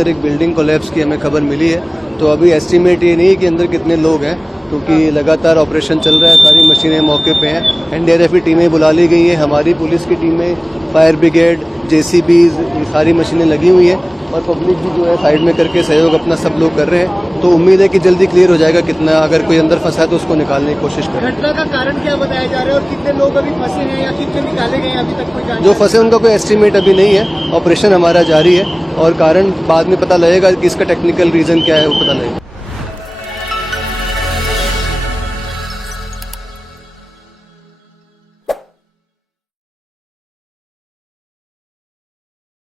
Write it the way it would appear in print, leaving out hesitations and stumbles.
अंदर एक building collapse की हमें खबर मिली है। तो अभी एस्टीमेट ये नहीं है कि अंदर कितने लोग हैं, क्योंकि लगातार ऑपरेशन चल रहा है, सारी मशीनें मौके पे हैं। एनडीआरएफ की टीमें बुला ली गई हैं, हमारी पुलिस की टीमें, फायर ब्रिगेड, जेसीबीज, ये सारी मशीनें लगी हुई हैं और पब्लिक भी जो है साइड में करके सहयोग अपना सब लोग कर रहे हैं। तो उम्मीद है कि जल्दी क्लियर हो जाएगा कितना, अगर कोई अंदर फंसा है तो उसको निकालने की कोशिश करें। घटना का कारण क्या बताया जा रहा है और कितने लोग अभी फंसे हैं या कितने निकाले गए हैं अभी तक कोई जानकारी? जो फंसे उनका कोई एस्टीमेट अभी नहीं है, ऑपरेशन हमारा जारी है और कारण बाद में पता लगेगा कि इसका टेक्निकल रीजन क्या है वो पता लगेगा।